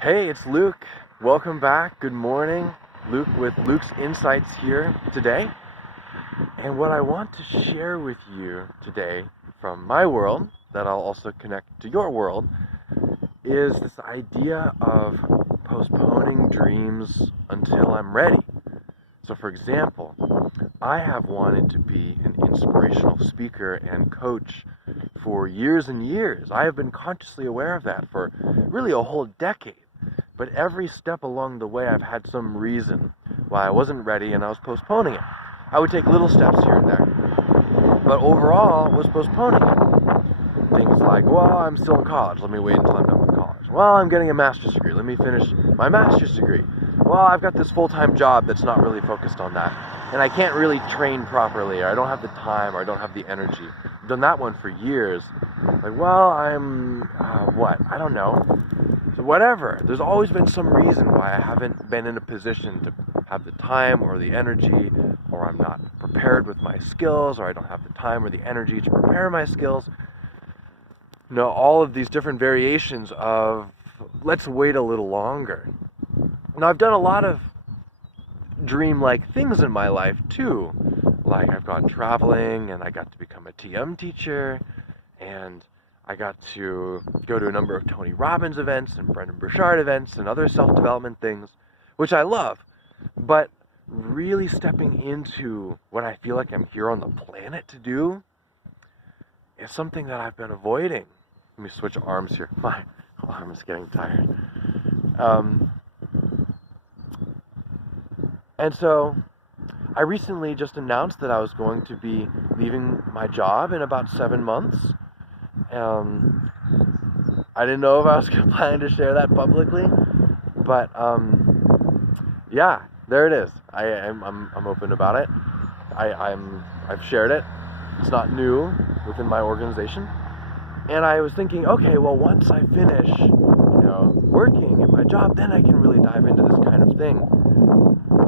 Hey, it's Luke. Welcome back. Good morning. Luke with Luke's Insights here today. And what I want to share with you today from my world, that I'll also connect to your world, is this idea of postponing dreams until I'm ready. So, for example, I have wanted to be an inspirational speaker and coach for years and years. I have been consciously aware of that for really a whole decade. But every step along the way, I've had some reason why I wasn't ready and I was postponing it. I would take little steps here and there, but overall was postponing it. Things like, well, I'm still in college, let me wait until I'm done with college. Well, I'm getting a master's degree, let me finish my master's degree. Well, I've got this full-time job that's not really focused on that, and I can't really train properly, or I don't have the time, or I don't have the energy. I've done that one for years. Like, well, I don't know. So whatever, there's always been some reason why I haven't been in a position to have the time or the energy, or I'm not prepared with my skills, or I don't have the time or the energy to prepare my skills. All of these different variations of let's wait a little longer. Now, I've done a lot of dream-like things in my life too. Like I've gone traveling and I got to become a TM teacher, and I got to go to a number of Tony Robbins events and Brendan Burchard events and other self-development things, which I love. But really stepping into what I feel like I'm here on the planet to do is something that I've been avoiding. Let me switch arms here. My arm is getting tired. And so I recently just announced that I was going to be leaving my job in about 7 months. I didn't know if I was planning to share that publicly, but yeah, there it is. I'm open about it. I've shared it. It's not new within my organization, and I was thinking, okay, well, once I finish, working at my job, then I can really dive into this kind of thing.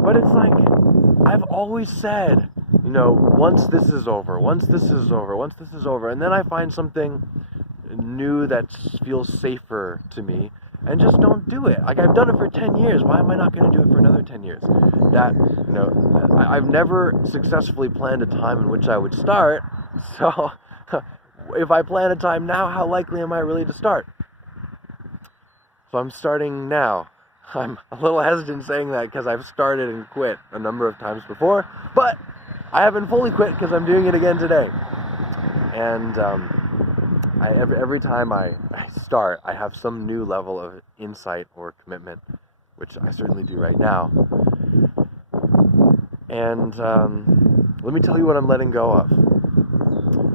But it's like I've always said, once this is over, and then I find something new that feels safer to me, and just don't do it. Like, I've done it for 10 years. Why am I not going to do it for another 10 years? I've never successfully planned a time in which I would start. So if I plan a time now, how likely am I really to start? So I'm starting now. I'm a little hesitant saying that because I've started and quit a number of times before, but I haven't fully quit because I'm doing it again today. And every time I start, I have some new level of insight or commitment, which I certainly do right now. And let me tell you what I'm letting go of.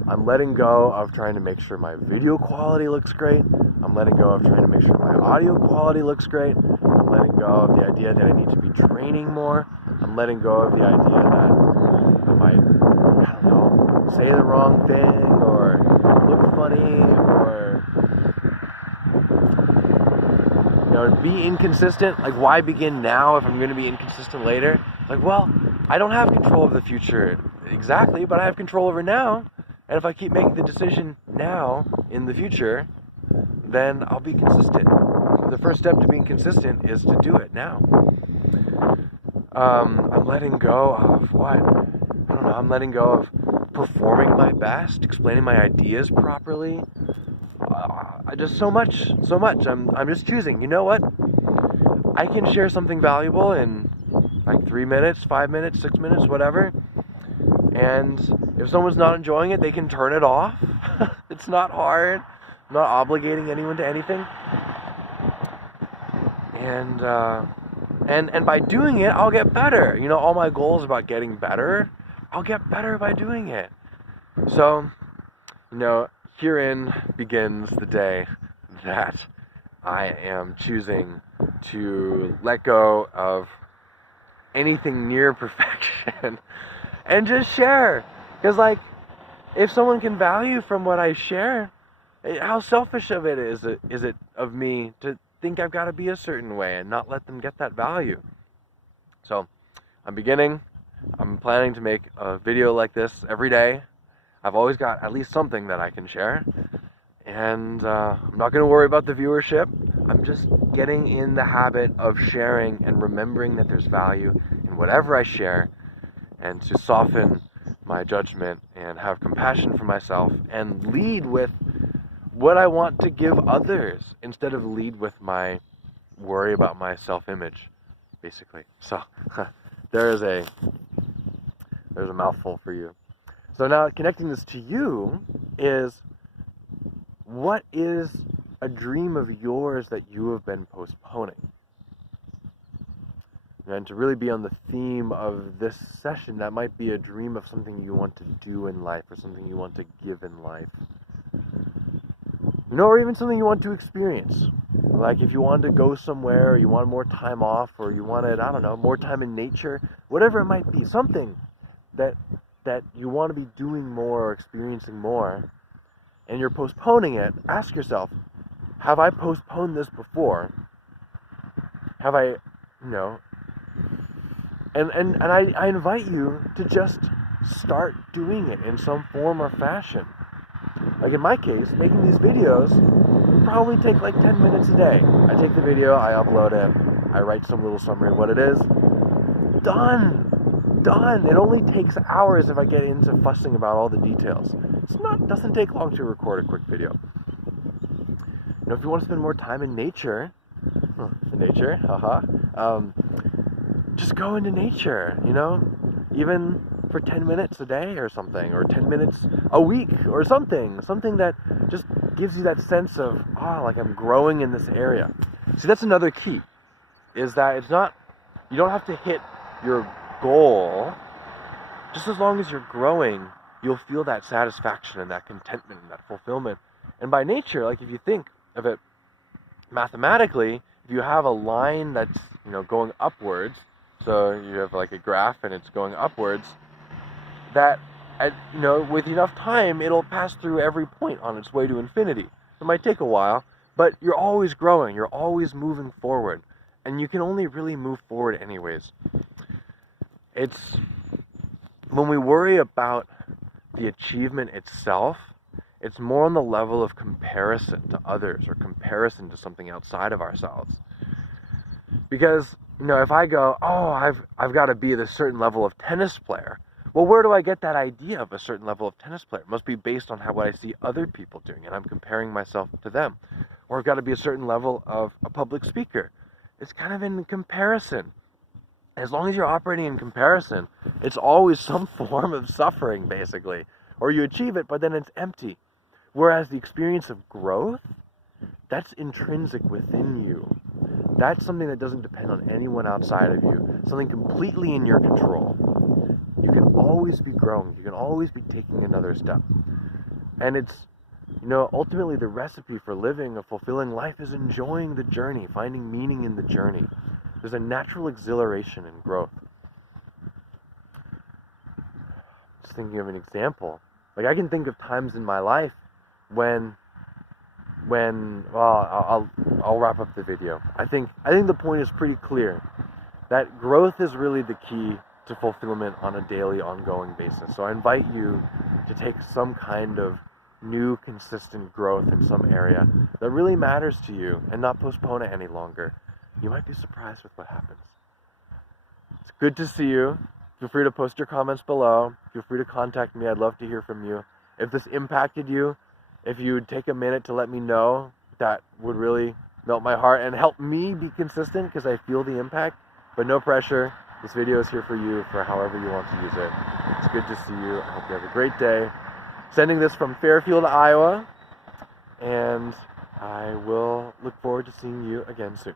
I'm letting go of trying to make sure my video quality looks great. I'm letting go of trying to make sure my audio quality looks great. I'm letting go of the idea that I need to be training more. I'm letting go of the idea that I might, say the wrong thing or look funny or, be inconsistent. Like, why begin now if I'm going to be inconsistent later? Like, well, I don't have control of the future exactly, but I have control over now. And if I keep making the decision now in the future, then I'll be consistent. The first step to being consistent is to do it now. I'm letting go of what? I don't know. I'm letting go of performing my best, explaining my ideas properly. Just so much. I'm just choosing. You know what? I can share something valuable in like 3 minutes, 5 minutes, 6 minutes, whatever. And if someone's not enjoying it, they can turn it off. It's not hard. I'm not obligating anyone to anything. And by doing it, I'll get better. All my goals about getting better, I'll get better by doing it. So, herein begins the day that I am choosing to let go of anything near perfection and just share. Because, if someone can value from what I share, how selfish of it is it of me to think I've got to be a certain way and not let them get that value? So I'm planning to make a video like this every day. I've always got at least something that I can share, and I'm not going to worry about the viewership. I'm just getting in the habit of sharing and remembering that there's value in whatever I share, and to soften my judgment and have compassion for myself and lead with what I want to give others instead of lead with my worry about my self-image, basically. So there's a mouthful for you. So now connecting this to you is, what is a dream of yours that you have been postponing? And to really be on the theme of this session, that might be a dream of something you want to do in life, or something you want to give in life. Or even something you want to experience. Like if you wanted to go somewhere, or you wanted more time off, or you wanted, I don't know, more time in nature, whatever it might be, something that you want to be doing more or experiencing more, and you're postponing it. Ask yourself, have I postponed this before? Have I, And I invite you to just start doing it in some form or fashion. Like in my case, making these videos probably take like 10 minutes a day. I take the video, I upload it, I write some little summary of what it is. Done! It only takes hours if I get into fussing about all the details. Doesn't take long to record a quick video. If you want to spend more time in nature, just go into nature, even for 10 minutes a day or something, or 10 minutes a week or something that just gives you that sense of, like I'm growing in this area. See, that's another key, is that you don't have to hit your goal. Just as long as you're growing, you'll feel that satisfaction and that contentment and that fulfillment. And by nature, like if you think of it mathematically, if you have a line that's, going upwards, so you have like a graph and it's going upwards, that, with enough time, it'll pass through every point on its way to infinity. It might take a while, but you're always growing, you're always moving forward, and you can only really move forward anyways. It's when we worry about the achievement itself, it's more on the level of comparison to others, or comparison to something outside of ourselves. Because, if I go, I've got to be this certain level of tennis player, well, where do I get that idea of a certain level of tennis player? It must be based on what I see other people doing, and I'm comparing myself to them. Or I've got to be a certain level of a public speaker. It's kind of in comparison. As long as you're operating in comparison, it's always some form of suffering, basically. Or you achieve it, but then it's empty. Whereas the experience of growth, that's intrinsic within you. That's something that doesn't depend on anyone outside of you. Something completely in your control. You can always be growing. You can always be taking another step. And it's, ultimately the recipe for living a fulfilling life is enjoying the journey, finding meaning in the journey. There's a natural exhilaration in growth. Just thinking of an example. Like I can think of times in my life when I'll wrap up the video. I think the point is pretty clear, that growth is really the key to fulfillment on a daily, ongoing basis. So I invite you to take some kind of new, consistent growth in some area that really matters to you, and not postpone it any longer. You might be surprised with what happens. It's good to see you. Feel free to post your comments below. Feel free to contact me. I'd love to hear from you. If this impacted you, if you would take a minute to let me know, that would really melt my heart and help me be consistent, because I feel the impact. But no pressure. This video is here for you, for however you want to use it. It's good to see you. I hope you have a great day. Sending this from Fairfield, Iowa. And I will look forward to seeing you again soon.